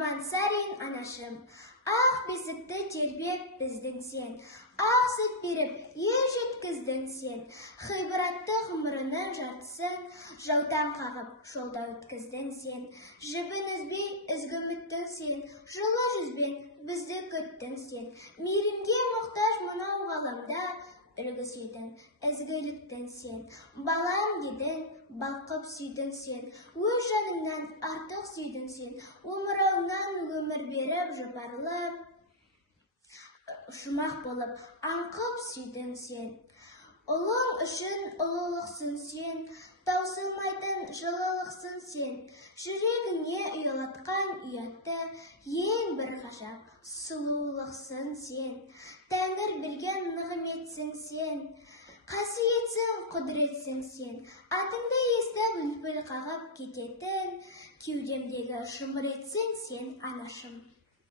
Аман сарин анашым, ақ бесікті тербеп біздің сен, ақ сүт беріп ел жеткіздің сен, ғибратты ғұмырының жартысын жаутан қағып жолда өткіздің сен, жібін үзбей ізгі үміттің сен, жылы жүзбен бізді күттің сен, мейірімге мұқтаж мынау ғаламда үлгісі едің, ізгіліктің сен, балам дедің, балқып сүйдің сен, өз жаныңнан артық сүйдің сен, омырауынан өмір беріп жұпарылып, жұмақ болып аңқып сүйдің сен. Ұлың үшін ұлылықсың сен, таусылмайтын жылылықсың сен, жүрегіңе ұялатқан ұятты, ең бір ғажап сұлулықсың сен. Тәңір берген нығметсің сен, қасиетсің, құдіретсің сен, атыңды естіп үлпіл қағып кететін, кеудемдегі жұмыр етсің сен анашым.